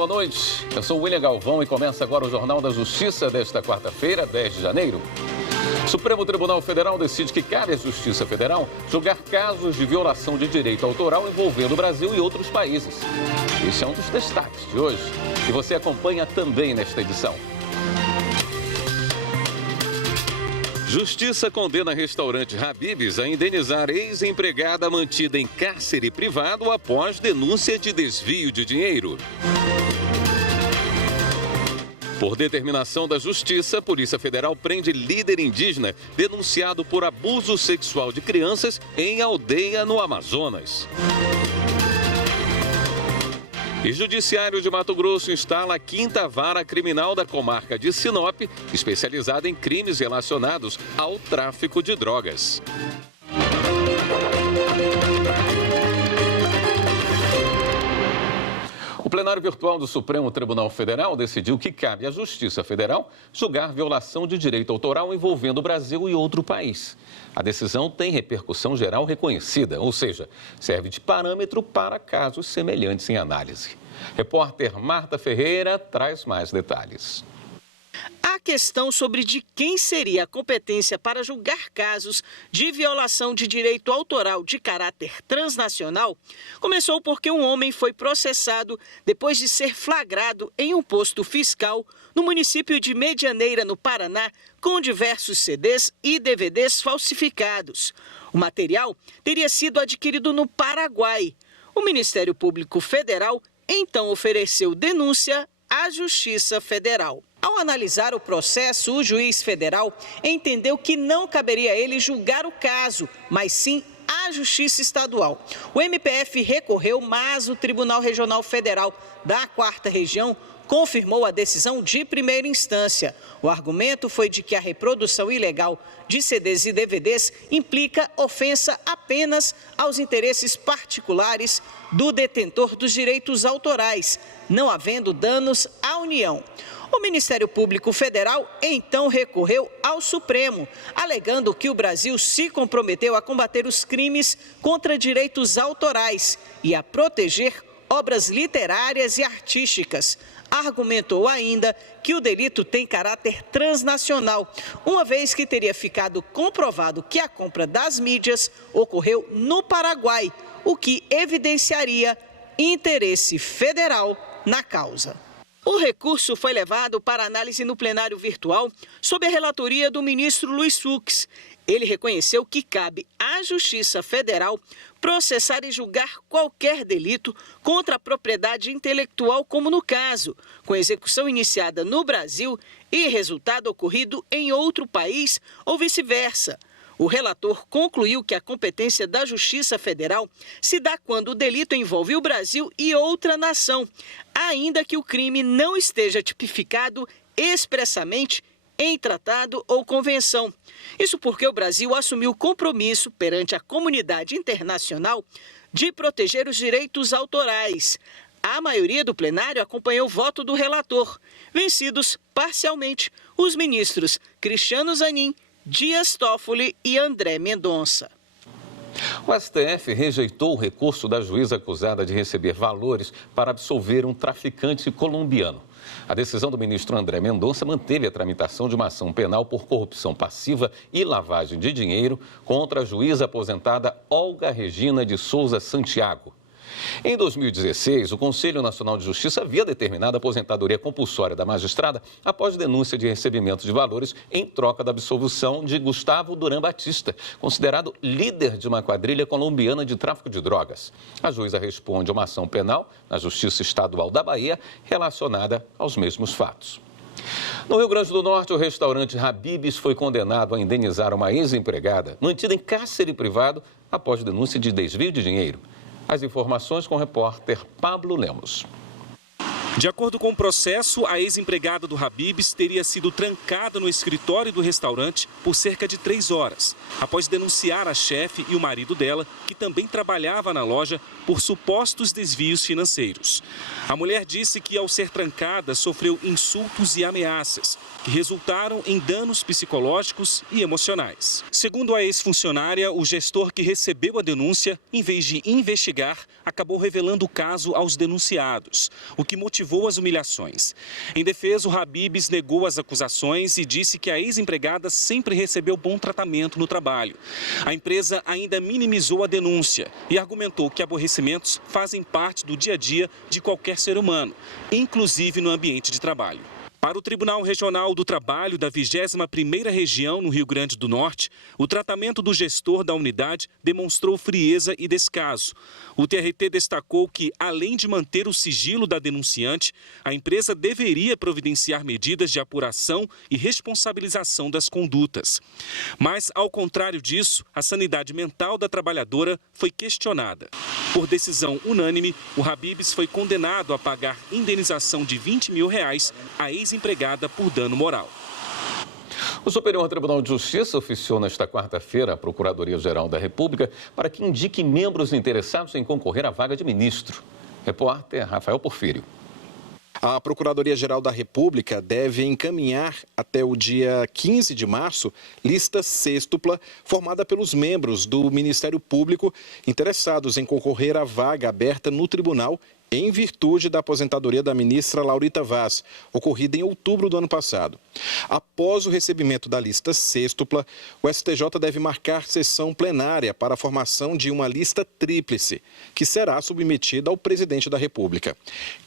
boa noite. Eu sou o William Galvão e começa agora o Jornal da Justiça desta quarta-feira, 10 de janeiro. O Supremo Tribunal Federal decide que cabe à Justiça Federal julgar casos de violação de direito autoral envolvendo o Brasil e outros países. Esse é um dos destaques de hoje e você acompanha também nesta edição. Justiça condena restaurante Habib's a indenizar ex-empregada mantida em cárcere privado após denúncia de desvio de dinheiro. Por determinação da Justiça, a Polícia Federal prende líder indígena denunciado por abuso sexual de crianças em aldeia no Amazonas. E Judiciário de Mato Grosso instala a 5ª Vara Criminal da comarca de Sinop, especializada em crimes relacionados ao tráfico de drogas. O plenário virtual do Supremo Tribunal Federal decidiu que cabe à Justiça Federal julgar violação de direito autoral envolvendo o Brasil e outro país. A decisão tem repercussão geral reconhecida, ou seja, serve de parâmetro para casos semelhantes em análise. Repórter Marta Ferreira traz mais detalhes. A questão sobre de quem seria a competência para julgar casos de violação de direito autoral de caráter transnacional começou porque um homem foi processado depois de ser flagrado em um posto fiscal no município de Medianeira, no Paraná, com diversos CDs e DVDs falsificados. O material teria sido adquirido no Paraguai. O Ministério Público Federal então ofereceu denúncia à Justiça Federal. Ao analisar o processo, o juiz federal entendeu que não caberia a ele julgar o caso, mas sim a Justiça Estadual. O MPF recorreu, mas o Tribunal Regional Federal da 4ª Região confirmou a decisão de primeira instância. O argumento foi de que a reprodução ilegal de CDs e DVDs implica ofensa apenas aos interesses particulares do detentor dos direitos autorais, não havendo danos à União. O Ministério Público Federal então recorreu ao Supremo, alegando que o Brasil se comprometeu a combater os crimes contra direitos autorais e a proteger obras literárias e artísticas. Argumentou ainda que o delito tem caráter transnacional, uma vez que teria ficado comprovado que a compra das mídias ocorreu no Paraguai, o que evidenciaria interesse federal na causa. O recurso foi levado para análise no plenário virtual sob a relatoria do ministro Luiz Fux. Ele reconheceu que cabe à Justiça Federal processar e julgar qualquer delito contra a propriedade intelectual, como no caso, com execução iniciada no Brasil e resultado ocorrido em outro país ou vice-versa. O relator concluiu que a competência da Justiça Federal se dá quando o delito envolve o Brasil e outra nação, ainda que o crime não esteja tipificado expressamente em tratado ou convenção. Isso porque o Brasil assumiu compromisso perante a comunidade internacional de proteger os direitos autorais. A maioria do plenário acompanhou o voto do relator, vencidos parcialmente os ministros Cristiano Zanin, Dias Toffoli e André Mendonça. O STF rejeitou o recurso da juíza acusada de receber valores para absolver um traficante colombiano. A decisão do ministro André Mendonça manteve a tramitação de uma ação penal por corrupção passiva e lavagem de dinheiro contra a juíza aposentada Olga Regina de Souza Santiago. Em 2016, o Conselho Nacional de Justiça havia determinado a aposentadoria compulsória da magistrada após denúncia de recebimento de valores em troca da absolvição de Gustavo Duran Batista, considerado líder de uma quadrilha colombiana de tráfico de drogas. A juíza responde a uma ação penal na Justiça Estadual da Bahia relacionada aos mesmos fatos. No Rio Grande do Norte, o restaurante Habib's foi condenado a indenizar uma ex-empregada mantida em cárcere privado após denúncia de desvio de dinheiro. As informações com o repórter Pablo Lemos. De acordo com o processo, a ex-empregada do Habib's teria sido trancada no escritório do restaurante por cerca de 3 horas, após denunciar a chefe e o marido dela, que também trabalhava na loja, por supostos desvios financeiros. A mulher disse que, ao ser trancada, sofreu insultos e ameaças, que resultaram em danos psicológicos e emocionais. Segundo a ex-funcionária, o gestor que recebeu a denúncia, em vez de investigar, acabou revelando o caso aos denunciados, o que motivou motivou as humilhações. Em defesa, o Habibs negou as acusações e disse que a ex-empregada sempre recebeu bom tratamento no trabalho. A empresa ainda minimizou a denúncia e argumentou que aborrecimentos fazem parte do dia a dia de qualquer ser humano, inclusive no ambiente de trabalho. Para o Tribunal Regional do Trabalho da 21ª Região, no Rio Grande do Norte, o tratamento do gestor da unidade demonstrou frieza e descaso. O TRT destacou que, além de manter o sigilo da denunciante, a empresa deveria providenciar medidas de apuração e responsabilização das condutas. Mas, ao contrário disso, a sanidade mental da trabalhadora foi questionada. Por decisão unânime, o Habibs foi condenado a pagar indenização de R$20 mil à ex-empregada por dano moral. O Superior Tribunal de Justiça oficiou nesta quarta-feira a Procuradoria-Geral da República para que indique membros interessados em concorrer à vaga de ministro. Repórter Rafael Porfírio. A Procuradoria-Geral da República deve encaminhar até o dia 15 de março lista sêxtupla formada pelos membros do Ministério Público interessados em concorrer à vaga aberta no tribunal em virtude da aposentadoria da ministra Laurita Vaz, ocorrida em outubro do ano passado. Após o recebimento da lista sêxtupla, o STJ deve marcar sessão plenária para a formação de uma lista tríplice, que será submetida ao presidente da República.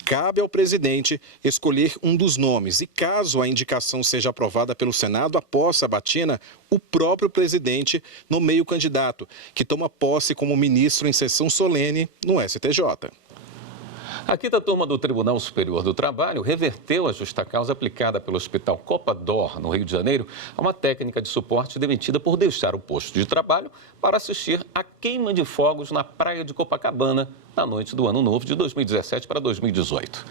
Cabe ao presidente escolher um dos nomes e, caso a indicação seja aprovada pelo Senado após a sabatina, o próprio presidente nomeia o candidato, que toma posse como ministro em sessão solene no STJ. A quinta turma do Tribunal Superior do Trabalho reverteu a justa-causa aplicada pelo Hospital Copa d'Or, no Rio de Janeiro, a uma técnica de suporte demitida por deixar o posto de trabalho para assistir à queima de fogos na praia de Copacabana, na noite do Ano Novo de 2017 para 2018.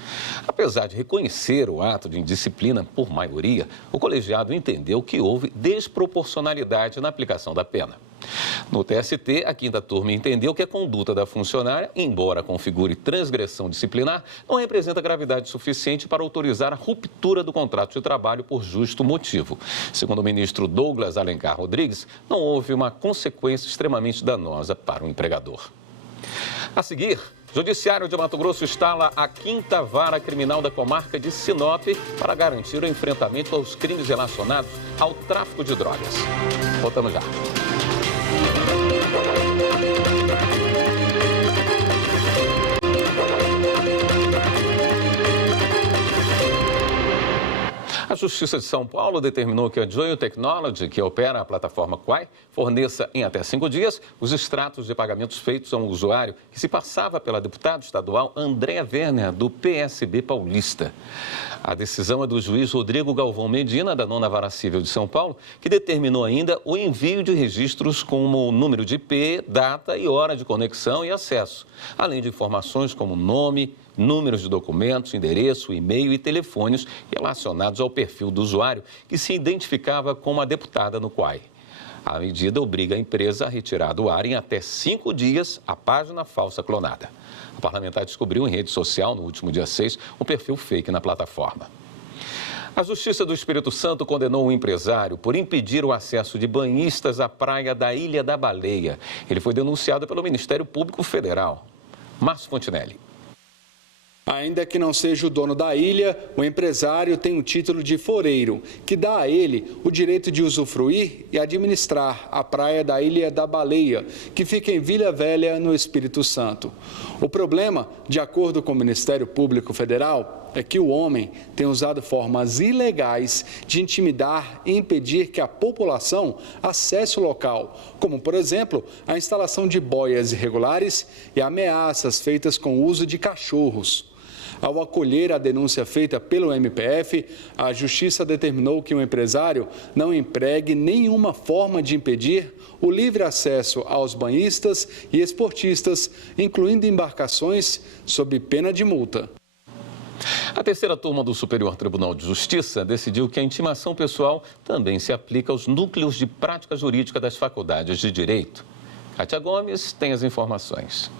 Apesar de reconhecer o ato de indisciplina por maioria, o colegiado entendeu que houve desproporcionalidade na aplicação da pena. No TST, a quinta turma entendeu que a conduta da funcionária, embora configure transgressão disciplinar, não representa gravidade suficiente para autorizar a ruptura do contrato de trabalho por justo motivo. Segundo o ministro Douglas Alencar Rodrigues, não houve uma consequência extremamente danosa para o empregador. A seguir, o Judiciário de Mato Grosso instala a 5ª Vara Criminal da comarca de Sinop para garantir o enfrentamento aos crimes relacionados ao tráfico de drogas. Voltamos já. A Justiça de São Paulo determinou que a Joyo Technology, que opera a plataforma Quai, forneça em até 5 dias os extratos de pagamentos feitos a um usuário que se passava pela deputada estadual Andréa Werner, do PSB paulista. A decisão é do juiz Rodrigo Galvão Medina, da 9ª Vara Civil de São Paulo, que determinou ainda o envio de registros como o número de IP, data e hora de conexão e acesso, além de informações como nome, números de documentos, endereço, e-mail e telefones relacionados ao perfil do usuário que se identificava como a deputada no Quai. A medida obriga a empresa a retirar do ar em até 5 dias a página falsa clonada. O parlamentar descobriu em rede social, no último dia 6, um perfil fake na plataforma. A Justiça do Espírito Santo condenou um empresário por impedir o acesso de banhistas à praia da Ilha da Baleia. Ele foi denunciado pelo Ministério Público Federal. Márcio Fontinelli. Ainda que não seja o dono da ilha, o empresário tem o título de foreiro, que dá a ele o direito de usufruir e administrar a praia da Ilha da Baleia, que fica em Vila Velha, no Espírito Santo. O problema, de acordo com o Ministério Público Federal, é que o homem tem usado formas ilegais de intimidar e impedir que a população acesse o local, como, por exemplo, a instalação de boias irregulares e ameaças feitas com o uso de cachorros. Ao acolher a denúncia feita pelo MPF, a Justiça determinou que o empresário não empregue nenhuma forma de impedir o livre acesso aos banhistas e esportistas, incluindo embarcações, sob pena de multa. A terceira turma do Superior Tribunal de Justiça decidiu que a intimação pessoal também se aplica aos núcleos de prática jurídica das faculdades de Direito. Kátia Gomes tem as informações.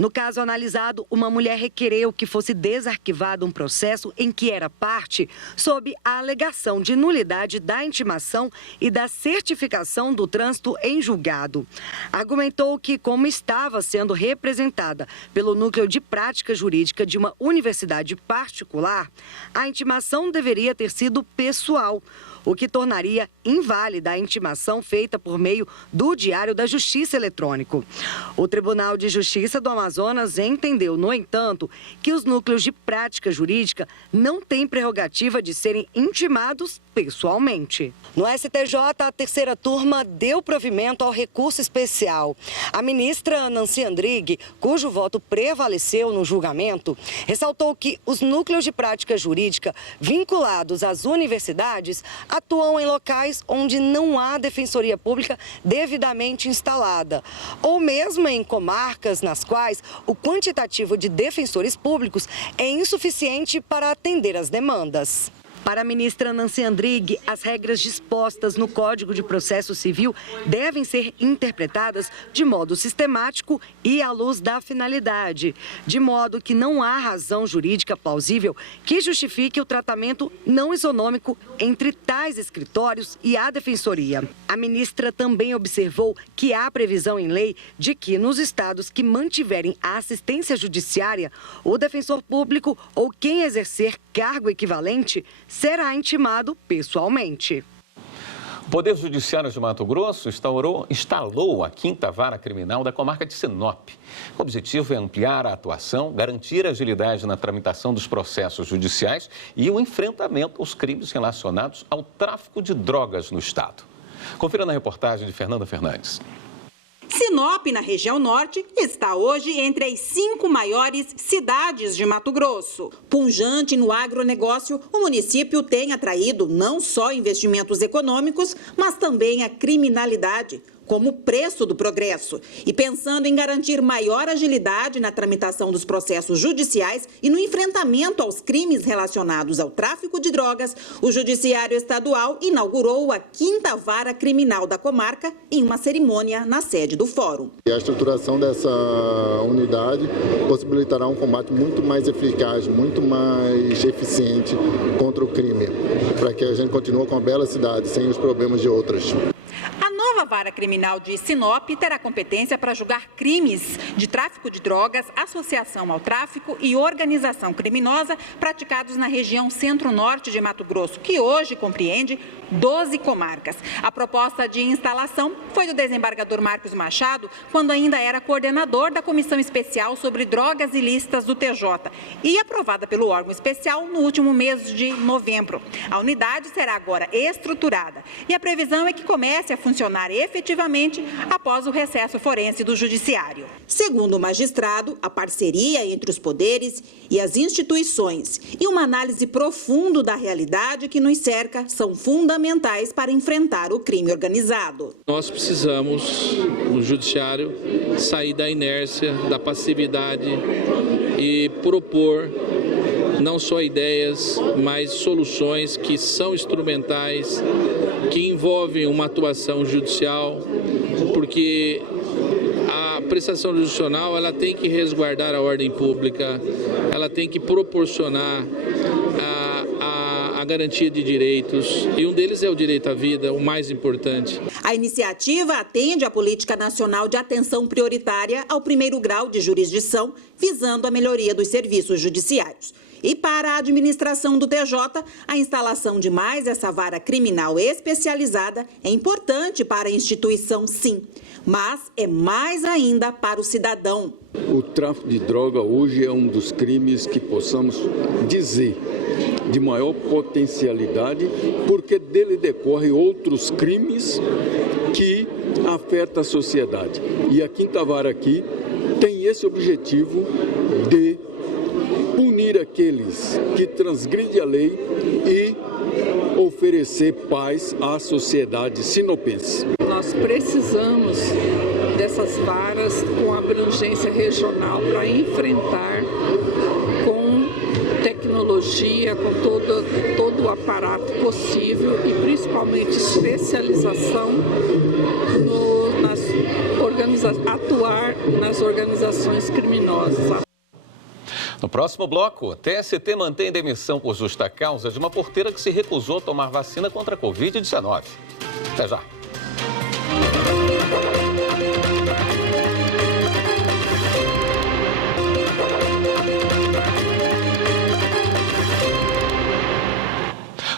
No caso analisado, uma mulher requereu que fosse desarquivado um processo em que era parte sob a alegação de nulidade da intimação e da certificação do trânsito em julgado. Argumentou que, como estava sendo representada pelo Núcleo de Prática Jurídica de uma universidade particular, a intimação deveria ter sido pessoal, o que tornaria inválida a intimação feita por meio do Diário da Justiça Eletrônico. O Tribunal de Justiça do Amazonas entendeu, no entanto, que os núcleos de prática jurídica não têm prerrogativa de serem intimados pessoalmente. No STJ, a terceira turma deu provimento ao recurso especial. A ministra Nancy Andrighi, cujo voto prevaleceu no julgamento, ressaltou que os núcleos de prática jurídica vinculados às universidades atuam em locais onde não há defensoria pública devidamente instalada, ou mesmo em comarcas nas quais o quantitativo de defensores públicos é insuficiente para atender às demandas. Para a ministra Nancy Andrighi, as regras dispostas no Código de Processo Civil devem ser interpretadas de modo sistemático e à luz da finalidade, de modo que não há razão jurídica plausível que justifique o tratamento não isonômico entre tais escritórios e a defensoria. A ministra também observou que há previsão em lei de que, nos estados que mantiverem a assistência judiciária, o defensor público ou quem exercer cargo equivalente será intimado pessoalmente. O Poder Judiciário de Mato Grosso instalou a 5ª Vara Criminal da comarca de Sinop. O objetivo é ampliar a atuação, garantir agilidade na tramitação dos processos judiciais e o enfrentamento aos crimes relacionados ao tráfico de drogas no estado. Confira na reportagem de Fernanda Fernandes. Sinop, na região norte, está hoje entre as 5 maiores cidades de Mato Grosso. Pujante no agronegócio, o município tem atraído não só investimentos econômicos, mas também a criminalidade, como preço do progresso. E pensando em garantir maior agilidade na tramitação dos processos judiciais e no enfrentamento aos crimes relacionados ao tráfico de drogas, o Judiciário Estadual inaugurou a 5ª Vara Criminal da comarca em uma cerimônia na sede do Fórum. A estruturação dessa unidade possibilitará um combate muito mais eficaz, muito mais eficiente contra o crime, para que a gente continue com a bela cidade, sem os problemas de outras. A nova Vara Criminal de Sinop terá competência para julgar crimes de tráfico de drogas, associação ao tráfico e organização criminosa praticados na região centro-norte de Mato Grosso, que hoje compreende 12 comarcas. A proposta de instalação foi do desembargador Marcos Machado, quando ainda era coordenador da Comissão Especial sobre Drogas Ilícitas do TJ e aprovada pelo órgão especial no último mês de novembro. A unidade será agora estruturada e a previsão é que comece a funcionar efetivamente após o recesso forense do Judiciário. Segundo o magistrado, a parceria entre os poderes e as instituições e uma análise profunda da realidade que nos cerca são fundamentais para enfrentar o crime organizado. Nós precisamos, no Judiciário, sair da inércia, da passividade e propor não só ideias, mas soluções que são instrumentais, que envolvem uma atuação judicial, porque a prestação judicial ela tem que resguardar a ordem pública, ela tem que proporcionar a garantia de direitos, e um deles é o direito à vida, o mais importante. A iniciativa atende à Política Nacional de Atenção Prioritária ao 1º grau de jurisdição, visando a melhoria dos serviços judiciários. E para a administração do TJ, a instalação de mais essa vara criminal especializada é importante para a instituição, sim, mas é mais ainda para o cidadão. O tráfico de droga hoje é um dos crimes que possamos dizer de maior potencialidade, porque dele decorrem outros crimes que afetam a sociedade. E a 5ª Vara aqui tem esse objetivo de punir aqueles que transgridem a lei e oferecer paz à sociedade sinopense. Nós precisamos dessas varas com abrangência regional para enfrentar com tecnologia, com todo o aparato possível e principalmente especialização nas atuar nas organizações criminosas. No próximo bloco, TST mantém demissão por justa causa de uma porteira que se recusou a tomar vacina contra a Covid-19. Até já.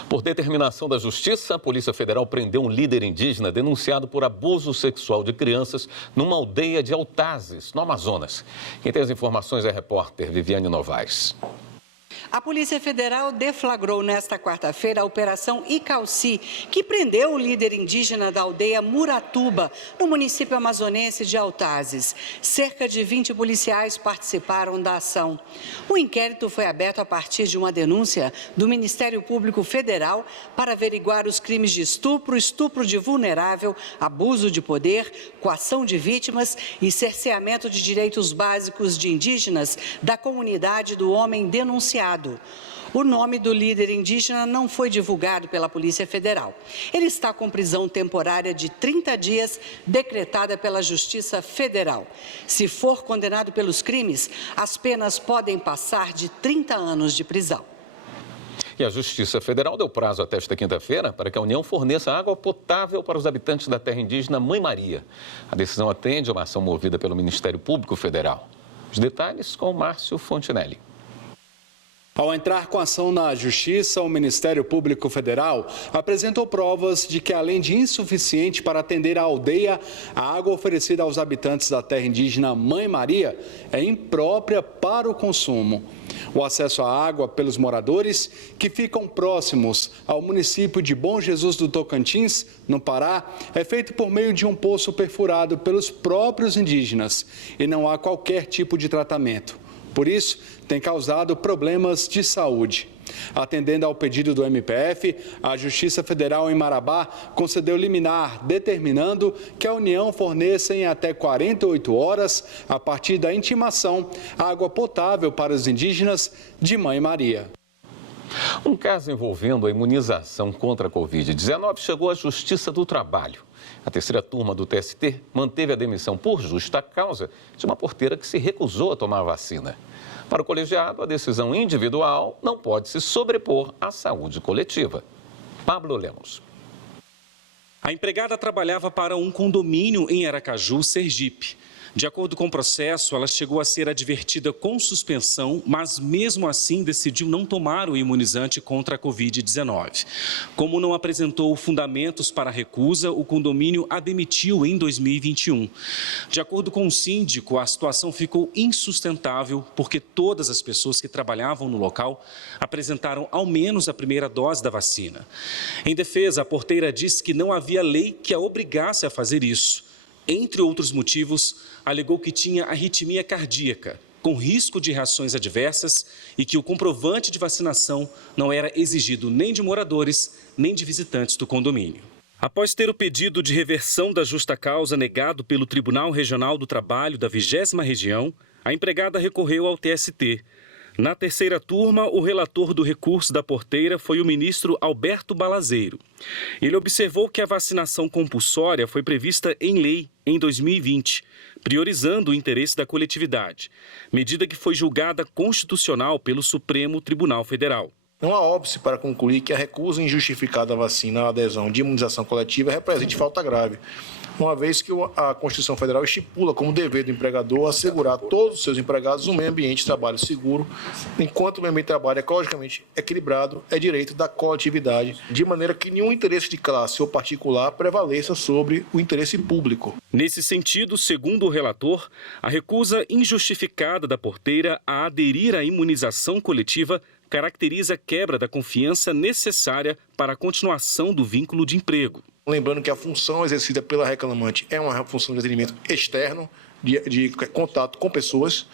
Por determinação da Justiça, a Polícia Federal prendeu um líder indígena denunciado por abuso sexual de crianças numa aldeia de Altazes, no Amazonas. Quem tem as informações é a repórter Viviane Novaes. A Polícia Federal deflagrou nesta quarta-feira a Operação Icalci, que prendeu o líder indígena da aldeia Muratuba, no município amazonense de Altazes. Cerca de 20 policiais participaram da ação. O inquérito foi aberto a partir de uma denúncia do Ministério Público Federal para averiguar os crimes de estupro, estupro de vulnerável, abuso de poder, coação de vítimas e cerceamento de direitos básicos de indígenas da comunidade do homem denunciado. O nome do líder indígena não foi divulgado pela Polícia Federal. Ele está com prisão temporária de 30 dias, decretada pela Justiça Federal. Se for condenado pelos crimes, as penas podem passar de 30 anos de prisão. E a Justiça Federal deu prazo até esta quinta-feira para que a União forneça água potável para os habitantes da terra indígena Mãe Maria. A decisão atende a uma ação movida pelo Ministério Público Federal. Os detalhes com o Márcio Fontinelli. Ao entrar com ação na Justiça, o Ministério Público Federal apresentou provas de que, além de insuficiente para atender a aldeia, a água oferecida aos habitantes da terra indígena Mãe Maria é imprópria para o consumo. O acesso à água pelos moradores, que ficam próximos ao município de Bom Jesus do Tocantins, no Pará, é feito por meio de um poço perfurado pelos próprios indígenas e não há qualquer tipo de tratamento. Por isso, tem causado problemas de saúde. Atendendo ao pedido do MPF, a Justiça Federal em Marabá concedeu liminar, determinando que a União forneça em até 48 horas, a partir da intimação, água potável para os indígenas de Mãe Maria. Um caso envolvendo a imunização contra a Covid-19 chegou à Justiça do Trabalho. A terceira turma do TST manteve a demissão por justa causa de uma porteira que se recusou a tomar a vacina. Para o colegiado, a decisão individual não pode se sobrepor à saúde coletiva. Pablo Lemos. A empregada trabalhava para um condomínio em Aracaju, Sergipe. De acordo com o processo, ela chegou a ser advertida com suspensão, mas mesmo assim decidiu não tomar o imunizante contra a Covid-19. Como não apresentou fundamentos para a recusa, o condomínio a demitiu em 2021. De acordo com o síndico, a situação ficou insustentável porque todas as pessoas que trabalhavam no local apresentaram ao menos a primeira dose da vacina. Em defesa, a porteira disse que não havia lei que a obrigasse a fazer isso. Entre outros motivos, alegou que tinha arritmia cardíaca, com risco de reações adversas e que o comprovante de vacinação não era exigido nem de moradores, nem de visitantes do condomínio. Após ter o pedido de reversão da justa causa negado pelo Tribunal Regional do Trabalho da 20ª Região, a empregada recorreu ao TST. Na terceira turma, o relator do recurso da porteira foi o ministro Alberto Balazeiro. Ele observou que a vacinação compulsória foi prevista em lei em 2020, priorizando o interesse da coletividade, medida que foi julgada constitucional pelo Supremo Tribunal Federal. Não há óbice para concluir que a recusa injustificada à vacina à adesão de imunização coletiva represente falta grave, uma vez que a Constituição Federal estipula como dever do empregador assegurar a todos os seus empregados um meio ambiente de trabalho seguro, enquanto o meio ambiente de trabalho ecologicamente equilibrado é direito da coletividade, de maneira que nenhum interesse de classe ou particular prevaleça sobre o interesse público. Nesse sentido, segundo o relator, a recusa injustificada da porteira a aderir à imunização coletiva caracteriza a quebra da confiança necessária para a continuação do vínculo de emprego. Lembrando que a função exercida pela reclamante é uma função de atendimento externo, de contato com pessoas,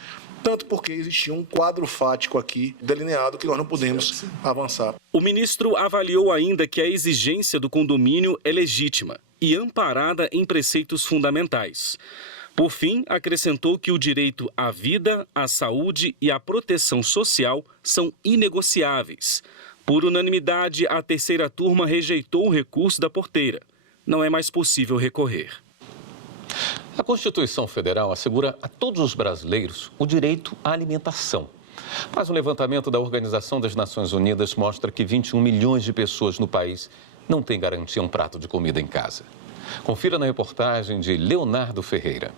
tanto porque existia um quadro fático aqui delineado que nós não podemos avançar. O ministro avaliou ainda que a exigência do condomínio é legítima e amparada em preceitos fundamentais. Por fim, acrescentou que o direito à vida, à saúde e à proteção social são inegociáveis. Por unanimidade, a terceira turma rejeitou o recurso da porteira. Não é mais possível recorrer. A Constituição Federal assegura a todos os brasileiros o direito à alimentação. Mas um levantamento da Organização das Nações Unidas mostra que 21 milhões de pessoas no país não têm garantia um prato de comida em casa. Confira na reportagem de Leonardo Ferreira.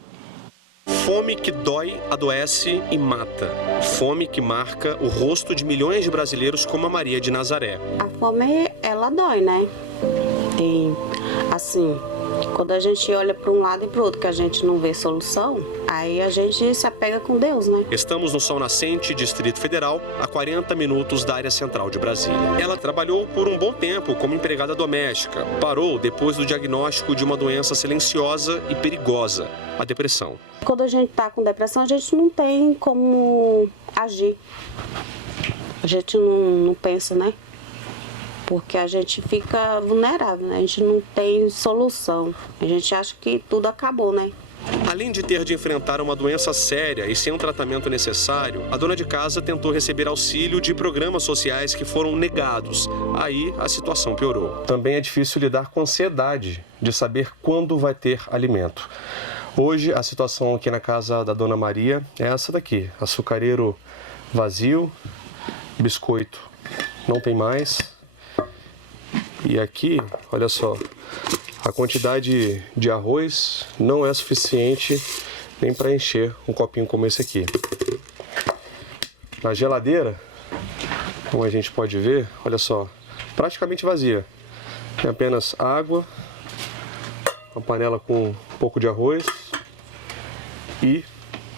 Fome que dói, adoece e mata. Fome que marca o rosto de milhões de brasileiros como a Maria de Nazaré. A fome, ela dói, né? E, assim, quando a gente olha para um lado e para o outro que a gente não vê solução, aí a gente se apega com Deus, né? Estamos no Sol Nascente, Distrito Federal, a 40 minutos da área central de Brasília. Ela trabalhou por um bom tempo como empregada doméstica. Parou depois do diagnóstico de uma doença silenciosa e perigosa, a depressão. Quando a gente está com depressão, a gente não tem como agir. A gente não pensa, né? Porque a gente fica vulnerável, né? A gente não tem solução. A gente acha que tudo acabou, né? Além de ter de enfrentar uma doença séria e sem um tratamento necessário, a dona de casa tentou receber auxílio de programas sociais que foram negados. Aí a situação piorou. Também é difícil lidar com ansiedade de saber quando vai ter alimento. Hoje a situação aqui na casa da dona Maria é essa daqui: açucareiro vazio, biscoito não tem mais. E aqui, olha só, a quantidade de arroz não é suficiente nem para encher um copinho como esse aqui. Na geladeira, como a gente pode ver, olha só, praticamente vazia. Tem apenas água, uma panela com um pouco de arroz e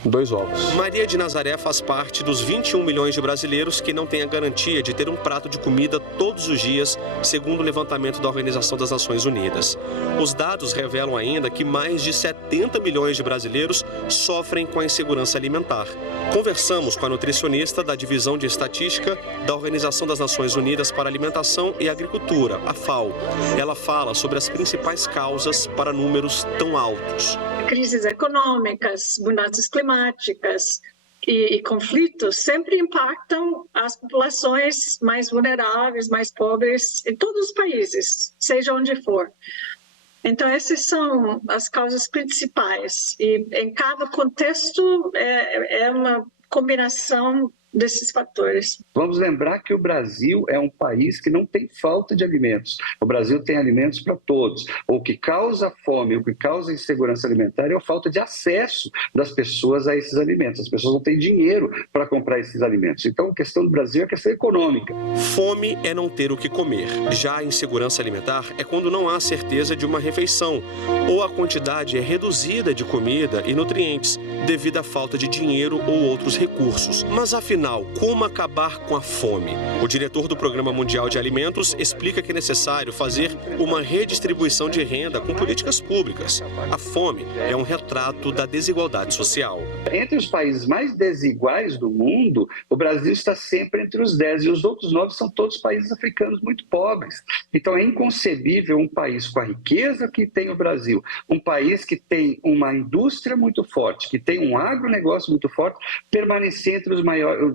2 ovos. Maria de Nazaré faz parte dos 21 milhões de brasileiros que não têm a garantia de ter um prato de comida todos os dias, segundo o levantamento da Organização das Nações Unidas. Os dados revelam ainda que mais de 70 milhões de brasileiros sofrem com a insegurança alimentar. Conversamos com a nutricionista da Divisão de Estatística da Organização das Nações Unidas para a Alimentação e Agricultura, a FAO. Ela fala sobre as principais causas para números tão altos. Crises econômicas, mudanças climáticas e conflitos sempre impactam as populações mais vulneráveis, mais pobres, em todos os países, seja onde for. Então, essas são as causas principais. E em cada contexto é uma combinação desses fatores. Vamos lembrar que o Brasil é um país que não tem falta de alimentos. O Brasil tem alimentos para todos. O que causa fome, o que causa insegurança alimentar é a falta de acesso das pessoas a esses alimentos. As pessoas não têm dinheiro para comprar esses alimentos. Então, a questão do Brasil é a questão econômica. Fome é não ter o que comer. Já a insegurança alimentar é quando não há certeza de uma refeição ou a quantidade é reduzida de comida e nutrientes devido à falta de dinheiro ou outros recursos. Mas, afinal, como acabar com a fome? O diretor do Programa Mundial de Alimentos explica que é necessário fazer uma redistribuição de renda com políticas públicas. A fome é um retrato da desigualdade social. Entre os países mais desiguais do mundo, o Brasil está sempre entre os 10 e os outros 9 são todos países africanos muito pobres. Então é inconcebível um país com a riqueza que tem o Brasil, um país que tem uma indústria muito forte, que tem um agronegócio muito forte, permanecer entre os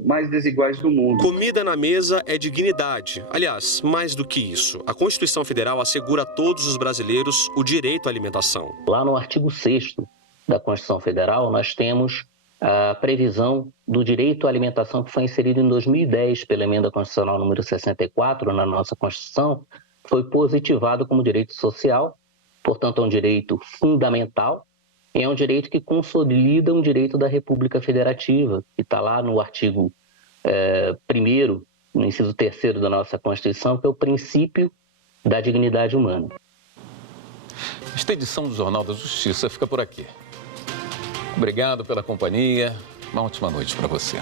mais desiguais do mundo. Comida na mesa é dignidade. Aliás, mais do que isso, a Constituição Federal assegura a todos os brasileiros o direito à alimentação. Lá no artigo 6º da Constituição Federal, nós temos a previsão do direito à alimentação que foi inserido em 2010 pela emenda constitucional número 64 na nossa Constituição, foi positivado como direito social, portanto é um direito fundamental. É um direito que consolida um direito da República Federativa, que está lá no artigo 1º, no inciso 3º da nossa Constituição, que é o princípio da dignidade humana. Esta edição do Jornal da Justiça fica por aqui. Obrigado pela companhia. Uma ótima noite para você.